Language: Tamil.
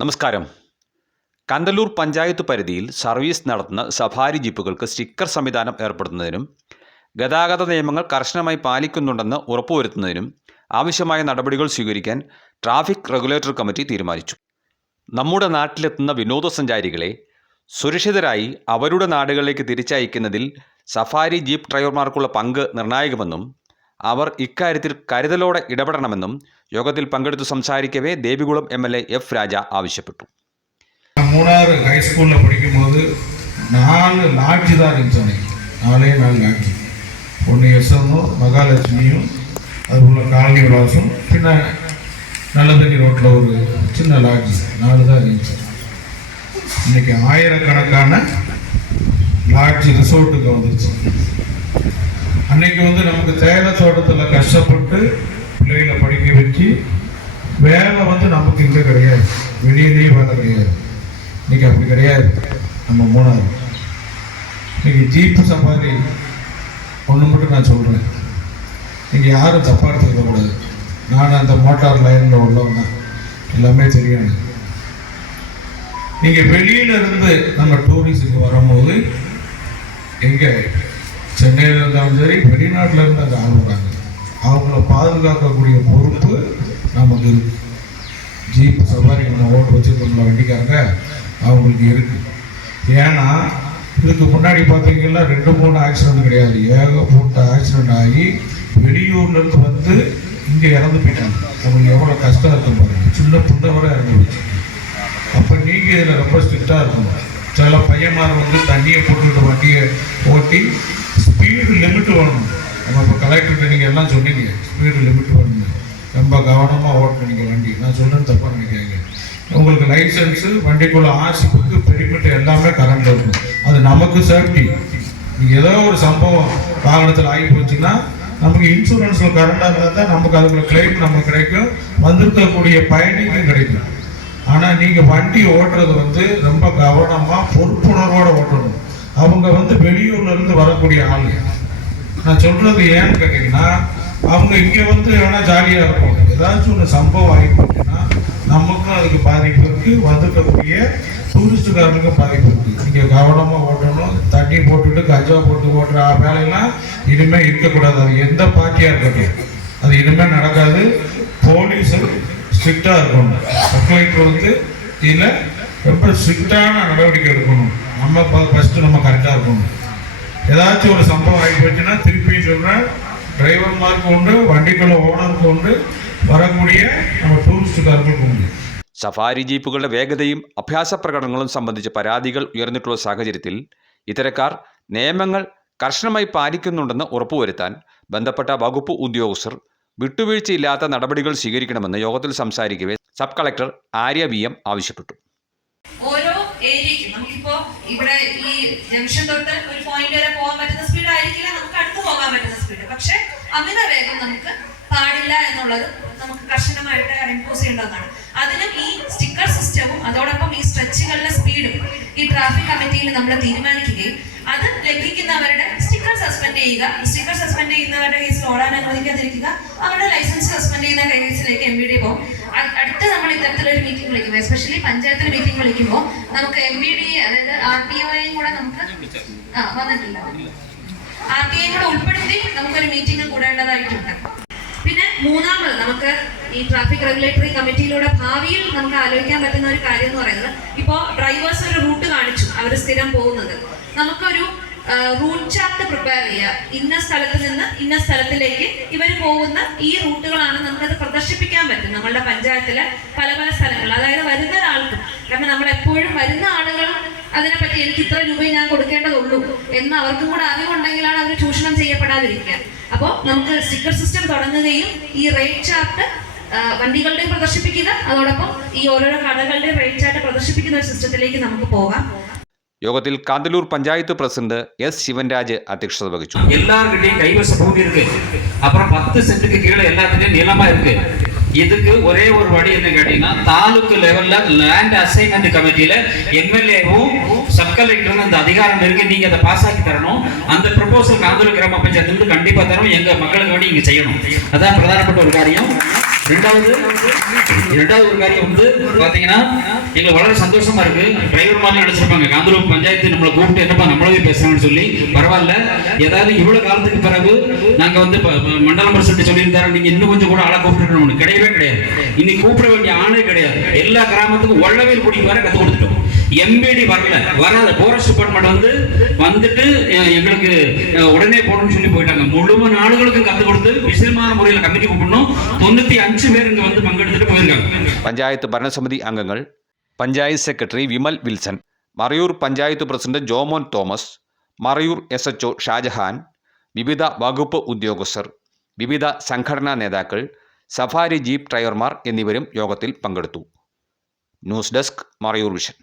നമസ്കാരം. കന്തല്ലൂർ പഞ്ചായത്ത് പരിധിയിൽ സർവീസ് നടത്തുന്ന സഫാരി ജീപ്പുകൾക്ക് സ്റ്റിക്കർ സംവിധാനം ഏർപ്പെടുത്തുന്നതിനും ഗതാഗത നിയമങ്ങൾ കർശനമായി പാലിക്കുന്നുണ്ടെന്ന് ഉറപ്പുവരുത്തുന്നതിനും ആവശ്യമായ നടപടികൾ സ്വീകരിക്കാൻ ട്രാഫിക് റെഗുലേറ്ററി കമ്മിറ്റി തീരുമാനിച്ചു. നമ്മുടെ നാട്ടിലെത്തുന്ന വിനോദസഞ്ചാരികളെ സുരക്ഷിതരായി അവരുടെ നാടുകളിലേക്ക് തിരിച്ചയക്കുന്നതിൽ സഫാരി ജീപ്പ് ഡ്രൈവർമാർക്കുള്ള പങ്ക് നിർണായകമെന്നും അവർ ഇക്കാര്യത്തിൽ കരുതലോടെ ഇടപെടണമെന്നും യോഗത്തിൽ പങ്കെടുത്തു സംസാരിക്കവേ ദേവികുളം MLA F. രാജ ആവശ്യപ്പെട്ടു. மூணாறு ஹைஸ்கூலில் படிக்கும்போது 4 லாட்ஜு தான் இருந்துச்சு. 4 லாட்ஜு. ஒன்று எஸ்எம்மும் மகாலட்சுமியும் அதுக்குள்ள காலனி விலாசம் பின்ன நல்லதண்ணி ரோட்டில் ஒரு சின்ன லாட்ஜு 4 தான் இருந்துச்சு. இன்னைக்கு ஆயிரக்கணக்கான லாட்ஜு ரிசோர்ட்டுக்கு வந்துருச்சு. அன்னைக்கு நமக்கு தேயிலை தோட்டத்தில் கஷ்டப்பட்டு பிள்ளைகளை படிக்க வச்சு வேலை நமக்கு இங்கே கிடையாது, வெளியிலேயே வேலை கிடையாது. இன்னைக்கு அப்படி கிடையாது. நம்ம மூணாறு இன்னைக்கு ஜீப்பு சஃபாரி ஒன்று மட்டும் நான் சொல்கிறேன், நீங்கள் யாரும் தப்பாக எடுத்துக்கூடாது. நான் அந்த மோட்டார் லைனில் உள்ளவங்க தான், எல்லாமே தெரியும். நீங்கள் வெளியிலிருந்து நம்ம டூரிஸ்டுக்கு வரும்போது எங்கே சென்னையில் இருந்தாலும் சரி, வெளிநாட்டில் இருந்து அங்கே ஆளுறாங்க, அவங்கள பாதுகாக்கக்கூடிய பொறுப்பு நமக்கு இருக்கு. ஜீப் சவாரி நம்ம ஓட்டு வச்சுருக்கோம்ல வண்டிக்காரங்க, அவங்களுக்கு இருக்குது. ஏன்னா இதுக்கு முன்னாடி பார்த்தீங்கன்னா 2-3 ஆக்சிடென்ட் கிடையாது, ஏகப்பட்ட ஆக்சிடென்ட் ஆகி வெளியூர்லேருந்து வந்து இங்கே இறந்து போயிட்டாங்க. அவங்களுக்கு எவ்வளோ கஷ்டம் இருக்கும் பாருங்க, சின்ன புண்டவரை இறந்து போச்சு. அப்போ நீங்கள் இதில் ரொம்ப ஸ்ட்ரிக்டாக இருக்கணும். சில பையன்மார் தண்ணியை போட்டுக்கிட்டு வண்டியை ஓட்டி ஸ்பீடு லிமிட் வேணும். நம்ம இப்போ கலெக்டர்கிட்ட நீங்கள் எல்லாம் சொன்னீங்க, ஸ்பீடு லிமிட் வேணும், ரொம்ப கவனமாக ஓட்டணும் நீங்கள் வண்டி. நான் சொல்கிறேன்னு தப்பாக நினைக்கிறீங்க. உங்களுக்கு லைசன்ஸு, வண்டிக்குள்ள ஆர்சிப்புக்கு, பெரிமிட்டர் எல்லாமே கரண்ட் இருக்கும். அது நமக்கு சேஃப்டி. நீங்கள் ஏதோ ஒரு சம்பவம் வாகனத்தில் ஆகி போச்சுன்னா நமக்கு இன்சூரன்ஸில் கரண்டாக இருந்தால் தான் நமக்கு அதுக்குள்ள கிளைம் நமக்கு கிடைக்கும், வந்திருக்கக்கூடிய பயணிக்கும் கிடைக்கும். ஆனால் நீங்கள் வண்டி ஓட்டுறது ரொம்ப கவனமாக பொறுப்புணர்வோடு ஓட்டணும். அவங்க வெளியூர்லேருந்து வரக்கூடிய ஆள். நான் சொல்கிறது ஏன்னு கேட்டிங்கன்னா, அவங்க இங்கே வேணால் ஜாலியாக இருக்கும், ஏதாச்சும் ஒன்று சம்பவம் ஆகி போச்சுன்னா நமக்கும் அதுக்கு பாதிப்பு இருக்குது, வந்துருக்கக்கூடிய டூரிஸ்டுக்காரனுக்கும் பாதிப்பு இருக்குது. நீங்கள் கவனமாக ஓட்டணும். தண்ணி போட்டுட்டு கஞ்சா போட்டு ஓட்டுற வேலையெல்லாம் இனிமேல் இருக்கக்கூடாது. அது எந்த பார்ட்டியாக இருக்கட்டும், அது இனிமேல் நடக்காது. போலீஸு ஸ்ட்ரிக்டாக இருக்கணும். கலெக்டர் இதில் ரொம்ப ஸ்ட்ரிக்டான நடவடிக்கை எடுக்கணும். நம்ம ஃபஸ்ட்டு நம்ம கரெக்டாக இருக்கணும். ஏதாச்சும் ஒரு சம்பவம் ஆகி போச்சுன்னா திருப்பி சொல்கிறேன், டிரைவர்மாருக்கு உண்டு, வண்டிக்குள்ள ஓனருக்கு உண்டு, வரக்கூடிய நம்ம ടൂറിസ്റ്റുകാർക്ക് ഉണ്ട്. സഫാരി ജീപ്പുകളുടെ വേഗതയും അഭ്യാസ പ്രകടനങ്ങളും സംബന്ധിച്ച് പരാതികൾ ഉയർന്നിട്ടുള്ള സാഹചര്യത്തിൽ ഇത്തരക്കാർ നിയമങ്ങൾ കർശനമായി പാലിക്കുന്നുണ്ടെന്ന് ഉറപ്പുവരുത്താൻ ബന്ധപ്പെട്ട വകുപ്പ് ഉദ്യോഗസ്ഥർ വിട്ടുവീഴ്ചയില്ലാത്ത നടപടികൾ സ്വീകരിക്കണമെന്ന് യോഗത്തിൽ സംസാരിക്കവേ സബ് കളക്ടർ ആര്യ VM ആവശ്യപ്പെട്ടു. ഓരോ ഏരിയയ്ക്കും നമുക്കിപ്പോ ഇവിടെ ഈ ജംഗ്ഷൻ തൊട്ട് ഒരു പോയിന്റ് വരെ പോകാൻ പറ്റുന്ന സ്പീഡ് ആയിരിക്കില്ല നമുക്ക് അടുത്ത് പോകാൻ പറ്റുന്ന സ്പീഡ്. പക്ഷെ അമിത വേഗം നമുക്ക് പാടില്ല എന്നുള്ളത് നമുക്ക് കർശനമായിട്ട് ഇമ്പോസ് ചെയ്യേണ്ടതാണ്. അതിനും ഈ സ്റ്റിക്കർ സിസ്റ്റവും അതോടൊപ്പം ഈ സ്ട്രെച്ചുകളുടെ സ്പീഡും ഈ ട്രാഫിക് കമ്മിറ്റിയിൽ നമ്മൾ തീരുമാനിക്കുകയും അത് ലംഘിക്കുന്നവരുടെ സ്റ്റിക്കർ സസ്പെൻഡ് ചെയ്യുക, സ്റ്റിക്കർ സസ്പെൻഡ് ചെയ്യുന്നവരുടെ കേസിൽ ഓടാൻ അനുവദിക്കാതിരിക്കുക, അവരുടെ ലൈസൻസ് സസ്പെൻഡ് ചെയ്യുന്ന കേസിലേക്ക് MVD പോകും. അടുത്ത് നമ്മൾ ഇത്തരത്തിലൊരു മീറ്റിംഗ് വിളിക്കുമ്പോൾ, എസ്പെഷ്യലി പഞ്ചായത്തിൽ മീറ്റിംഗ് വിളിക്കുമ്പോൾ നമുക്ക് MVD അതായത് RTOയും കൂടെ നമുക്ക് വന്നിട്ടില്ല, RTOയും കൂടെ ഉൾപ്പെടുത്തി നമുക്കൊരു മീറ്റിംഗ് കൂടേണ്ടതായിട്ടുണ്ട്. പിന്നെ മൂന്നാമത് നമുക്ക് ഈ ട്രാഫിക് റെഗുലേറ്ററി കമ്മിറ്റിയിലൂടെ ഭാവിയിൽ നമുക്ക് ആലോചിക്കാൻ പറ്റുന്ന ഒരു കാര്യം എന്ന് പറയുന്നത്, ഇപ്പോൾ ഡ്രൈവേഴ്സ് ഒരു റൂട്ട് കാണിച്ചു, അവർ സ്ഥിരം പോകുന്നത്, നമുക്കൊരു റൂട്ട് ചാർട്ട് പ്രിപ്പയർ ചെയ്യുക. ഇന്ന സ്ഥലത്ത് നിന്ന് ഇന്ന സ്ഥലത്തിലേക്ക് ഇവർ പോകുന്ന ഈ റൂട്ടുകളാണ് നമുക്കത് പ്രദർശിപ്പിക്കാൻ പറ്റും നമ്മളുടെ പഞ്ചായത്തിലെ പല പല സ്ഥലങ്ങളിൽ. അതായത് വരുന്ന ഒരാൾക്കും, കാരണം നമ്മൾ എപ്പോഴും വരുന്ന ആളുകൾ അതിനെപ്പറ്റി എനിക്ക് ഇത്ര രൂപ ഞാൻ കൊടുക്കേണ്ടതുള്ളൂ എന്ന് അവർക്കും കൂടെ അറിവുണ്ടെങ്കിലാണ് അവർ ചൂഷണം ചെയ്യപ്പെടാതിരിക്കുക. അപ്പോൾ നമുക്ക് സ്റ്റിക്കർ സിസ്റ്റം തുടങ്ങുകയും ഈ റേറ്റ് ചാർട്ട് വണ്ടികളുടെയും പ്രദർശിപ്പിക്കുക, അതോടൊപ്പം ഈ ഓരോരോ കടകളുടെയും റേറ്റ് ചാർട്ട് പ്രദർശിപ്പിക്കുന്ന ഒരു സിസ്റ്റത്തിലേക്ക് നമുക്ക് പോകാം. യോഗത്തിൽ കാന്തല്ലൂർ പഞ്ചായത്ത് പ്രസിഡന്റ് S. ശിവൻരാജ് അധ്യക്ഷത വഹിച്ചു. எல்லார்கிட்டையும் கைவச பூமி இருக்கு, அப்புறம் 10 சென்ட்டுக்கு கீழே எல்லாத்துலயும் நிலமா இருக்கு. இதுக்கு ஒரே ஒரு வழி என்ன கேட்டீங்கன்னா, தாலுக்கு லெவல்ல லேண்ட் அசைன்மெண்ட் கமிட்டியில MLAவும் சப் கலெக்டரும் அந்த அதிகாரம் இருக்கு, நீங்க அதை பாஸ் ஆக்கி தரணும். அந்த ப்ரொபோசல் காந்தலூர் கிராம பஞ்சாயத்துல கண்டிப்பா தரணும், எங்க மக்களுக்கு வேண்டி இங்க செய்யணும். அதான் பிரதானப்பட்ட ஒரு காரியம். இரண்டாவது ஒரு காரியம் வந்து பாத்தீங்கன்னா எங்களுக்கு വളരെ சந்தோஷமா இருக்கு. டிரைவர் மாதிரி நினைச்சிருப்பாங்க காந்தலூர் பஞ்சாயத்து நம்மளை கூப்பிட்டு என்னப்பா நம்மளவே பேசுறாங்கன்னு சொல்லி. பரவாயில்ல, ஏதாவது இவ்வளவு காலத்துக்கு பிறகு நாங்க வந்து மண்டலம் பிரசிடண்ட் சொல்லியிருந்தாரு நீங்க இன்னும் கொஞ்சம் கூட ஆளை கூப்பிட்டு கிடையவே கிடையாது. இன்னைக்கு கூப்பிட வேண்டிய ஆளே கிடையாது. எல்லா கிராமத்துக்கும் ஒள்ளவேல் குடிக்கு வர கத்து கொடுத்துட்டோம். எம்பிடி வராத போரஸ்ட் டிபார்ட்மெண்ட் வந்துட்டு எங்களுக்கு உடனே போடணும்னு சொல்லி போயிட்டாங்க. முழு நாடுகளுக்கும் கத்து கொடுத்து விசிலமான முறையில் கமிட்டி கூப்பிடணும். 95 பேர் இங்க வந்து പങ്കെടുത്തിട്ട് പോயிருக்காங்க. പഞ്ചായത്ത് ഭരണസമിതി അംഗങ്ങൾ, panchayat secretary Vimal Wilson, Marayoor panchayat president Jomon Thomas, Marayoor SHO Shajahan, വിവിധ വകുപ്പ് ഉദ്യോഗസ്ഥർ, വിവിധ സംഘടനാ നേതാക്കൾ, സഫാരി ജീപ്പ് ഡ്രൈവർമാർ എന്നിവരും യോഗത്തിൽ പങ്കെടുത്തു. News desk Marayoor vision.